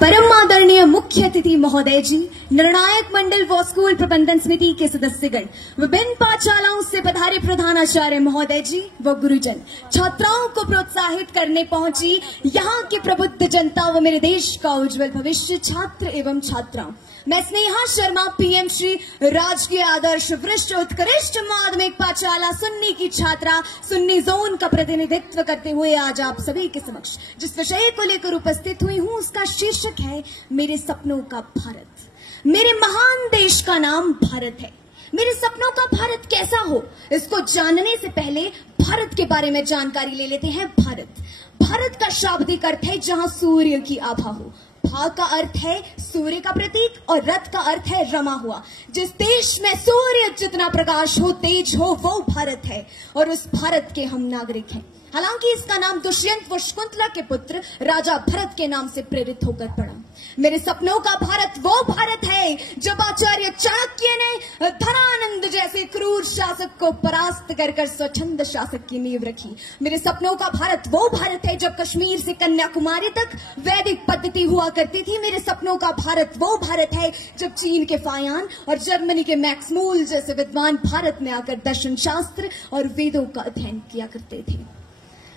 परम आदरणीय मुख्य अतिथि महोदय जी, निर्णायक मंडल व स्कूल प्रबंधन समिति के सदस्यगण, विभिन्न पाठशालाओं से पधारे प्रधानाचार्य महोदय जी व गुरुजन, छात्राओं को प्रोत्साहित करने पहुंची यहाँ की प्रबुद्ध जनता व मेरे देश का उज्जवल भविष्य छात्र एवं छात्राओं, मैं स्नेहा शर्मा पीएम श्री राजकीय आदर्श वरिष्ठ उत्कृष्ट माध्यमिक पाठशाला सुन्नी की छात्रा सुन्नी जोन का प्रतिनिधित्व करते हुए आज आप सभी के समक्ष जिस विषय को लेकर उपस्थित हुई हूँ उसका शीर्षक है मेरे सपनों का भारत। मेरे महान देश का नाम भारत है। मेरे सपनों का भारत कैसा हो, इसको जानने से पहले भारत के बारे में जानकारी ले लेते हैं। भारत का शाब्दिक अर्थ है जहां सूर्य की आभा हो। भा का अर्थ है सूर्य का प्रतीक और रथ का अर्थ है रमा हुआ। जिस देश में सूर्य जितना प्रकाश हो, तेज हो, वो भारत है और उस भारत के हम नागरिक हैं। हालांकि इसका नाम दुष्यंत व शकुंतला के पुत्र राजा भरत के नाम से प्रेरित होकर पड़ा। मेरे सपनों का भारत वो भारत है जब आचार्य चाणक्य ने धनानंद जैसे क्रूर शासक को परास्त कर स्वच्छंद शासक की नींव रखी। मेरे सपनों का भारत वो भारत है जब कश्मीर से कन्याकुमारी तक वैदिक पद्धति हुआ करती थी। मेरे सपनों का भारत वो भारत है जब चीन के फायान और जर्मनी के मैक्स मूल जैसे विद्वान भारत में आकर दर्शन शास्त्र और वेदों का अध्ययन किया करते थे।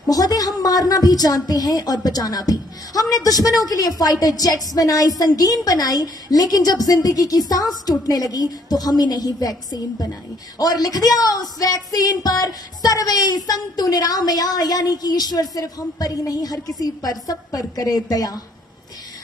महोदय, हम मारना भी जानते हैं और बचाना भी। हमने दुश्मनों के लिए फाइटर जेट्स बनाई, संगीन बनाई, लेकिन जब जिंदगी की सांस टूटने लगी तो हमने नहीं वैक्सीन बनाई और लिख दिया उस वैक्सीन पर सर्वे संतु निरामया, यानी कि ईश्वर सिर्फ हम पर ही नहीं हर किसी पर, सब पर करे दया।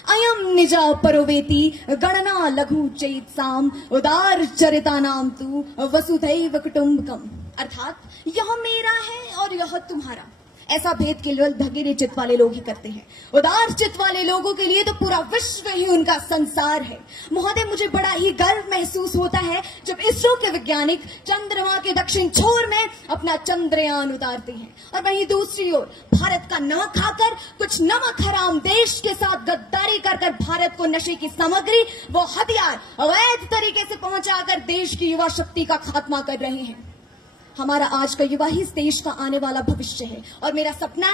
अयम निजा परोवेति गणना लघु चेतसाम उदार चरिता नाम तू वसुधैव कुटुंबकम, अर्थात यह मेरा है और यह तुम्हारा। ऐसा भेद केवल भगीरे चित्त वाले लोग ही करते हैं। उदार चित्त वाले लोगों के लिए तो पूरा विश्व ही उनका संसार है। महोदय, मुझे बड़ा ही गर्व महसूस होता है जब इसरो के वैज्ञानिक चंद्रमा के दक्षिण छोर में अपना चंद्रयान उतारते हैं और वहीं दूसरी ओर भारत का नमक खाकर कुछ नमक हराम देश के साथ गद्दारी कर भारत को नशे की सामग्री वो हथियार अवैध तरीके से पहुंचाकर देश की युवा शक्ति का खात्मा कर रहे हैं। हमारा आज का युवा ही इस देश का आने वाला भविष्य है और मेरा सपना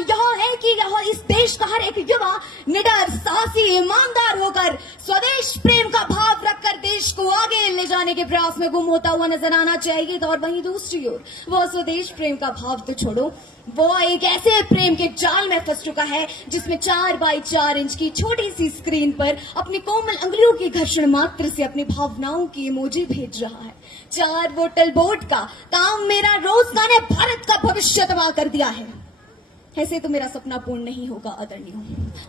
यह है कि यह इस देश का हर एक युवा निडर, साहसी, ईमानदार होकर स्वदेश प्रेम का भाव रखकर देश को आगे ले जाने के प्रयास में गुम होता हुआ नजर आना चाहिए। और वहीं दूसरी ओर वह स्वदेश प्रेम का भाव तो छोड़ो, वो एक ऐसे प्रेम के जाल में फंस चुका है जिसमें 4 बाई 4 इंच की छोटी सी स्क्रीन पर अपनी कोमल अंगुलियों की घर्षण मात्र से अपनी भावनाओं की इमोजी भेज रहा है। 4 बोतल बोर्ड का काम मेरा रोजगार ने भारत का भविष्य तबाह कर दिया है। ऐसे तो मेरा सपना पूर्ण नहीं होगा आदरणीय,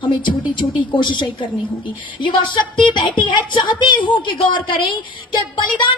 हमें छोटी छोटी कोशिशें करनी होगी। युवा शक्ति बैठी है, चाहती हूं कि गौर करें कि बलिदान